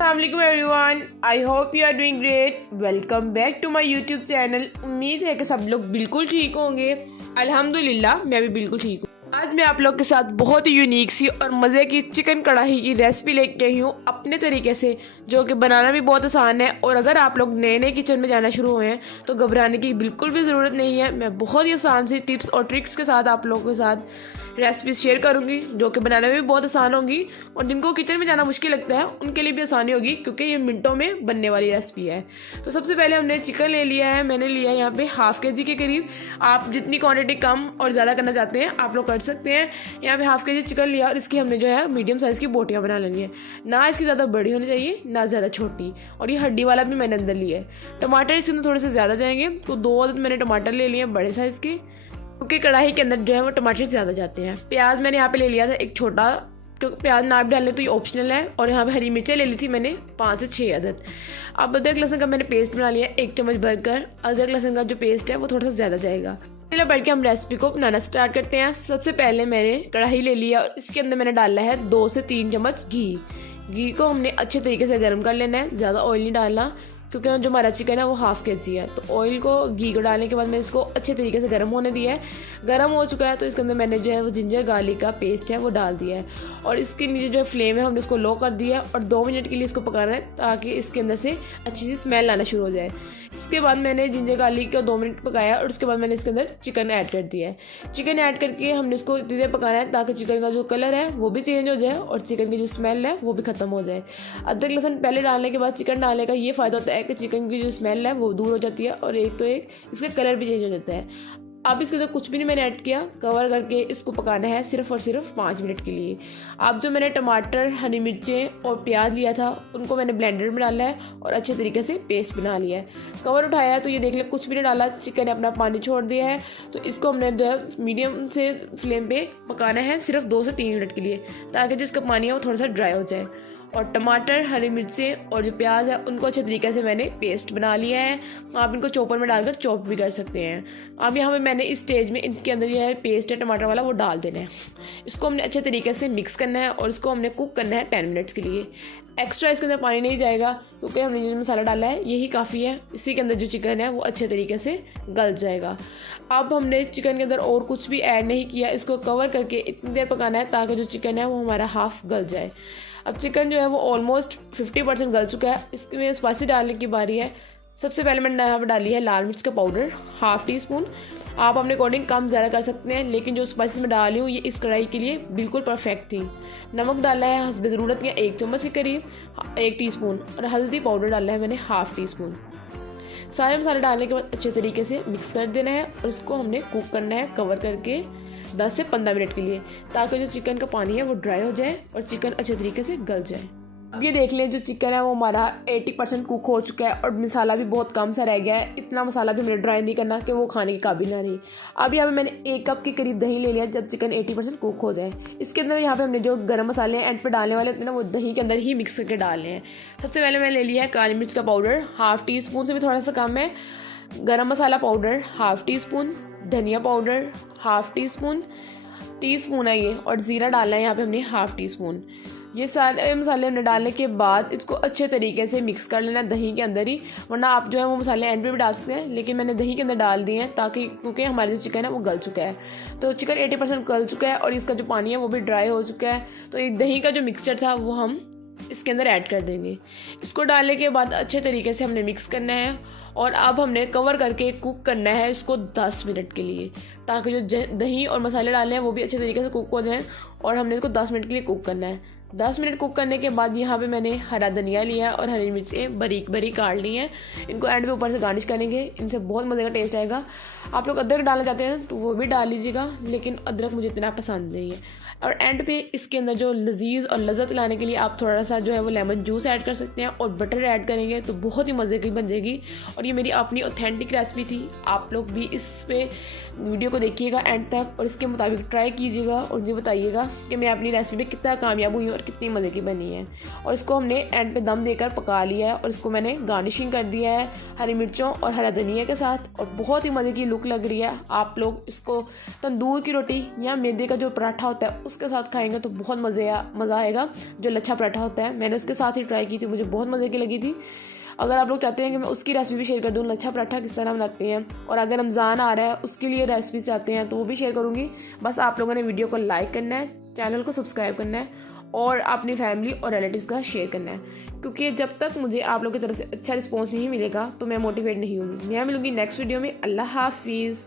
अस्सलाम everyone, I hope you are doing great. Welcome back to my YouTube channel. उम्मीद है कि सब लोग बिल्कुल ठीक होंगे। अल्हम्दुलिल्लाह मैं भी बिल्कुल ठीक हूँ। आज मैं आप लोग के साथ बहुत ही यूनिक सी और मज़े की चिकन कढ़ाई की रेसिपी लेके आई हूँ अपने तरीके से, जो कि बनाना भी बहुत आसान है। और अगर आप लोग नए नए किचन में जाना शुरू हुए हैं तो घबराने की बिल्कुल भी ज़रूरत नहीं है। मैं बहुत ही आसान सी टिप्स और ट्रिक्स के साथ आप लोगों के साथ रेसिपी शेयर करूंगी, जो कि बनाने में भी बहुत आसान होगी और जिनको किचन में जाना मुश्किल लगता है उनके लिए भी आसानी होगी, क्योंकि ये मिनटों में बनने वाली रेसिपी है। तो सबसे पहले हमने चिकन ले लिया है। मैंने लिया है यहाँ पे हाफ के जी के करीब। आप जितनी क्वांटिटी कम और ज़्यादा करना चाहते हैं आप लोग कर सकते हैं। यहाँ पे हाफ के जी चिकन लिया और इसकी हमने जो है मीडियम साइज़ की बोटियाँ बना लेनी है। ना इसकी ज़्यादा बड़ी होनी चाहिए ना ज़्यादा छोटी। और ये हड्डी वाला भी मैंने अंदर लिया है। टमाटर इसके अंदर थोड़े से ज़्यादा जाएंगे, तो 2 अदद मैंने टमाटर ले लिए बड़े साइज़ के, क्योंकि कढ़ाई के अंदर जो है वो टमाटर ज़्यादा जाते हैं। प्याज मैंने यहाँ पे ले लिया था एक छोटा, क्योंकि प्याज ना भी डालने तो ये ऑप्शनल है। और यहाँ पे हरी मिर्चें ले ली थी मैंने 5 से 6 अदद। अब अदरक लहसुन का मैंने पेस्ट बना लिया 1 चम्मच भरकर। अदरक लहसुन का जो पेस्ट है वो थोड़ा सा ज़्यादा जाएगा। पहले बढ़ के हम रेसिपी को बनाना स्टार्ट करते हैं। सबसे पहले मैंने कढ़ाई ले लिया और इसके अंदर मैंने डाला है 2 से 3 चम्मच घी को हमने अच्छे तरीके से गर्म कर लेना है। ज़्यादा ऑयल नहीं डालना, क्योंकि जो हमारा चिकन है वो हाफ के जी है। तो ऑयल को घी को डालने के बाद मैंने इसको अच्छे तरीके से गर्म होने दिया है। गर्म हो चुका है तो इसके अंदर मैंने जो है वो जिंजर गार्लिक का पेस्ट है वो डाल दिया है। और इसके नीचे जो है फ्लेम है हमने इसको लो कर दिया है और 2 मिनट के लिए इसको पकाना है, ताकि इसके अंदर से अच्छी सी स्मेल आना शुरू हो जाए। इसके बाद मैंने जिंजर गार्लिक का 2 मिनट पकाया और उसके बाद मैंने इसके अंदर चिकन ऐड कर दिया है। चिकन ऐड करके हमने इसको इतनी देर पकाना है ताकि चिकन का जो कलर है वो भी चेंज हो जाए और चिकन की जो स्मेल है वो भी ख़त्म हो जाए। अदरक लहसुन पहले डालने के बाद चिकन डालने का ये फ़ायदा होता है कि चिकन की जो स्मेल है वो दूर हो जाती है और एक इसका कलर भी चेंज हो जाता है। अब इसके अंदर कुछ भी नहीं मैंने ऐड किया, कवर करके इसको पकाना है सिर्फ और सिर्फ 5 मिनट के लिए। अब जो मैंने टमाटर, हरी मिर्चें और प्याज लिया था उनको मैंने ब्लेंडर में डाला है और अच्छे तरीके से पेस्ट बना लिया है। कवर उठाया है तो ये देख ले कुछ भी नहीं डाला, चिकन ने अपना पानी छोड़ दिया है। तो इसको हमने जो है मीडियम से फ्लेम पे पकाना है सिर्फ 2 से 3 मिनट के लिए, ताकि जो इसका पानी है वो थोड़ा सा ड्राई हो जाए। और टमाटर, हरी मिर्चें और जो प्याज है उनको अच्छे तरीके से मैंने पेस्ट बना लिया है। आप इनको चॉपर में डालकर चॉप भी कर सकते हैं। अब यहाँ पे मैंने इस स्टेज में इनके अंदर जो है पेस्ट है टमाटर वाला वो डाल देना है। इसको हमने अच्छे तरीके से मिक्स करना है और इसको हमने कुक करना है 10 मिनट्स के लिए। एक्स्ट्रा इसके अंदर पानी नहीं जाएगा, क्योंकि हमने जो मसाला डाला है यही काफ़ी है। इसी के अंदर जो चिकन है वो अच्छे तरीके से गल जाएगा। अब हमने चिकन के अंदर और कुछ भी ऐड नहीं किया, इसको कवर करके इतनी देर पकाना है ताकि जो चिकन है वो हमारा हाफ गल जाए। अब चिकन जो है वो ऑलमोस्ट 50% गल चुका है। इसमें स्पाइसी डालने की बारी है। सबसे पहले मैंने यहाँ पर डाली है लाल मिर्च का पाउडर 1/2 टी-स्पून। आप अपने अकॉर्डिंग कम ज़्यादा कर सकते हैं, लेकिन जो स्पाइसेस मैं डाली हूँ ये इस कढ़ाई के लिए बिल्कुल परफेक्ट थी। नमक डाला है हस्ब ज़रूरत या 1 चम्मच के करीब 1 टी-स्पून। और हल्दी पाउडर डाला है मैंने 1/2 टी-स्पून। सारे मसाले डालने के बाद अच्छे तरीके से मिक्स कर देना है और इसको हमने कुक करना है कवर करके 10 से 15 मिनट के लिए, ताकि जो चिकन का पानी है वो ड्राई हो जाए और चिकन अच्छे तरीके से गल जाए। अब ये देख लें जो चिकन है वो हमारा 80% कुक हो चुका है और मसाला भी बहुत कम सा रह गया है। इतना मसाला भी हमें ड्राई नहीं करना कि वो खाने के काबिल ना रही। अब यहाँ पे मैंने 1 कप के करीब दही ले लिया जब चिकन 80% कुक हो जाए। इसके अंदर यहाँ पे हमने जो गरम मसाले एंड पे डालने वाले थे ना वो दही के अंदर ही मिक्स करके डालने हैं। सबसे पहले मैंने ले लिया है काली मिर्च का पाउडर 1/2 टी-स्पून से भी थोड़ा सा कम है। गरम मसाला पाउडर 1/2 टी-स्पून। धनिया पाउडर 1/2 टी-स्पून है ये। और ज़ीरा डालना है यहाँ पे हमने 1/2 टी-स्पून। ये सारे मसाले हमने डालने के बाद इसको अच्छे तरीके से मिक्स कर लेना दही के अंदर ही, वरना आप जो है वो मसाले एंड पे भी डाल सकते हैं, लेकिन मैंने दही के अंदर डाल दिए हैं ताकि क्योंकि हमारा जो चिकन है वो गल चुका है। तो चिकन 80% गल चुका है और इसका जो पानी है वो भी ड्राई हो चुका है। तो ये दही का जो मिक्सचर था वो हम इसके अंदर ऐड कर देंगे। इसको डालने के बाद अच्छे तरीके से हमने मिक्स करना है और अब हमने कवर करके कुक करना है इसको 10 मिनट के लिए, ताकि जो दही और मसाले डाले हैं वो भी अच्छे तरीके से कुक हो जाएँ। और हमने इसको 10 मिनट के लिए कुक करना है। 10 मिनट कुक करने के बाद यहाँ पे मैंने हरा धनिया लिया है और हरी मिर्चें बारीक बारीक काट ली हैं। इनको एंड पे ऊपर से गार्निश करेंगे, इनसे बहुत मज़े का टेस्ट आएगा। आप लोग अदरक डालना चाहते हैं तो वो भी डाल लीजिएगा, लेकिन अदरक मुझे इतना पसंद नहीं है। और एंड पे इसके अंदर जो लजीज और लज़्ज़त लाने के लिए आप थोड़ा सा जो है वो लेमन जूस ऐड कर सकते हैं और बटर ऐड करेंगे तो बहुत ही मज़े की बन जाएगी। और ये मेरी अपनी ऑथेंटिक रेसिपी थी। आप लोग भी इस पे वीडियो को देखिएगा एंड तक और इसके मुताबिक ट्राई कीजिएगा और मुझे बताइएगा कि मैं अपनी रेसिपी में कितना कामयाब हुई हूँ और कितनी मज़े की बनी है। और इसको हमने एंड पे दम देकर पका लिया है और इसको मैंने गार्निशिंग कर दिया है हरी मिर्चों और हरा धनिया के साथ और बहुत ही मज़े की लुक लग रही है। आप लोग इसको तंदूर की रोटी या मैदे का जो पराठा होता है उसके साथ खाएंगे तो बहुत मज़ा आएगा। जो लच्छा पराठा होता है, मैंने उसके साथ ही ट्राई की थी, मुझे बहुत मज़े की लगी थी। अगर आप लोग चाहते हैं कि मैं उसकी रेसिपी भी शेयर कर दूँ, लच्छा पराठा किस तरह बनाते हैं, और अगर रमज़ान आ रहा है उसके लिए रेसिपी चाहते हैं तो वो भी शेयर करूँगी। बस आप लोगों ने वीडियो को लाइक करना है, चैनल को सब्सक्राइब करना है और अपनी फैमिली और रिलेटिव्स का शेयर करना है, क्योंकि जब तक मुझे आप लोगों की तरफ से अच्छा रिस्पॉन्स नहीं मिलेगा तो मैं मोटिवेट नहीं होंगी। मैं मिलूँगी नेक्स्ट वीडियो में। अल्लाह हाफिज़।